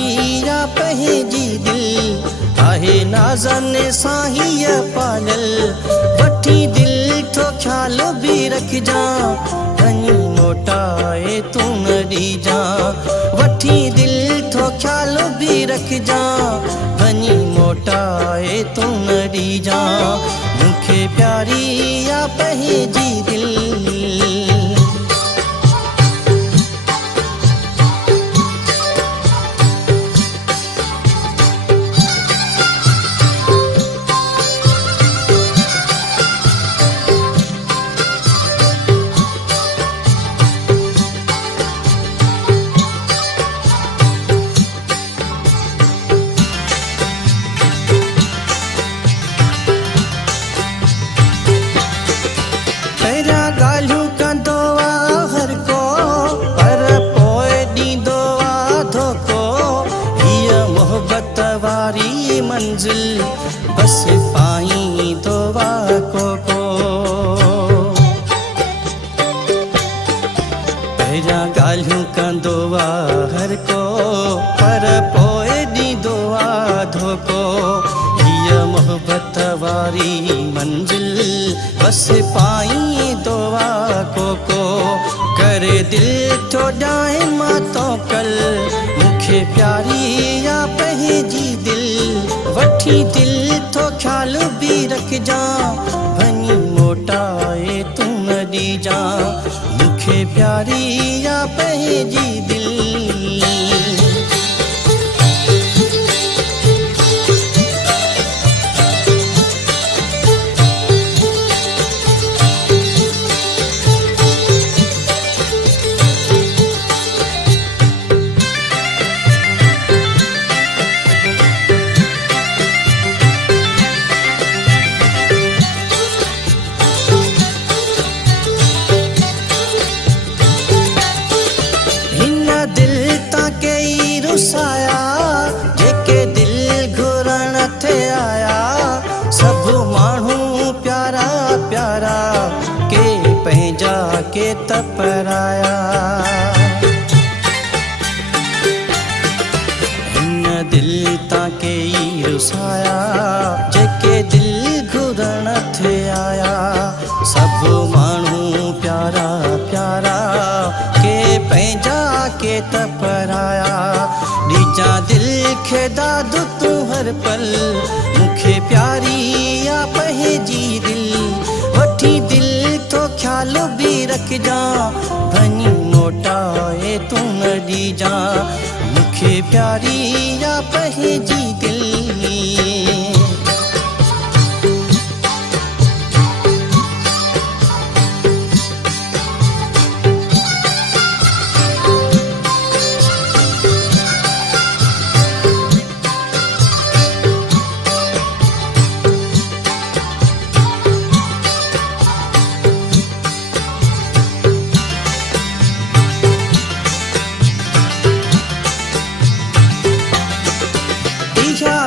प्यारी या पंहिंजी दिल आहे नाज़न साईं पालल वठी दिल थो ख्याल भी रखजा वञी मोटाए तू न ॾीजा वठी दिल थो ख्याल भी रखजा वञी मोटाए तू न ॾीजा मूंखे प्यारी या पंहिंजी दिल। ॻाल्हियूं कंदो आहे हर को पर पोइ ॾींदो आहे धोखो हीअ मोहबत वारी मंज़िल बसि पाईंदो आहे को पहिरियां ॻाल्हियूं कंदो आहे हर को पर पोइ ॾींदो आहे धोखो हीअ मोहबत वारी मंज़िल बसि पाईंदो आहे को करे दिल थो ॾाए मां तो कल मूंखे प्यारी या पंहिंजी दिल वठी दिल थो ख्याल भी रखजा वञी मोटाए तू न ॾीजा मूंखे प्यारी या पंहिंजी दिल। जेके दिल घुरण थे आया सब माण्हू प्यारा प्यारा के पंहिंजा के त पराया हिन दिल ताके ई रुसाया जेके दिल घुरण थे आया सब माण्हू प्यारा प्यारा के पंहिंजा के त पराया ॾीजा दिल खे दाद तू हर पल मूंखे प्यारी या पंहिंजी दिल वठी दिल थो ख्याल भी रखजा वञी मोटाए तू न ॾीजा मूंखे प्यारी या पंहिंजी दिल।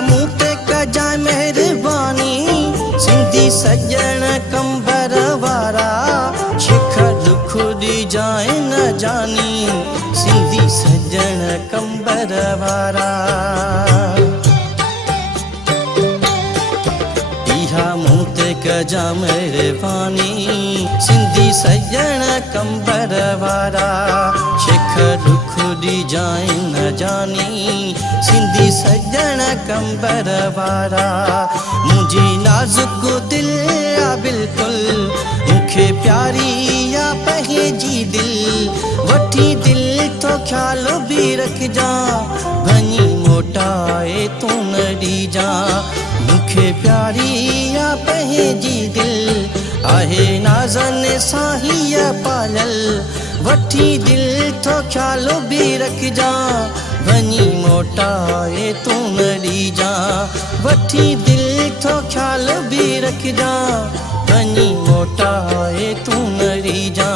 मूं ते कजा मेहरबानी सिंधी सजण कंबर वारा शिखर खुदी जाए न जानी सिंधी सजण कंबर वारा इहा मूं ते कजा मेहरबानी सिंधी सजण कंबर वारा शिखर खुदी जाए न जानी सिंधी सजण कंबर वारा मुंहिंजी नाज़ुक दिल आ बिल्कुल मूंखे प्यारी या पंहिंजी दिल वठी दिल थो ख्याल भी रखजा वञी मोटाए तू न ॾीजा मूंखे प्यारी या पंहिंजी दिल आहे नाज़न साईं पालल वठी दिल थो ख्याल भी रखजा वञी मोटाए तू न ॾीजा वठी दिल थो ख्याल भी रखजा वञी मोटाए तू न ॾीजा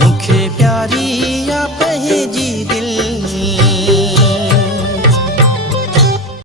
मूंखे प्यारी या पंहिंजी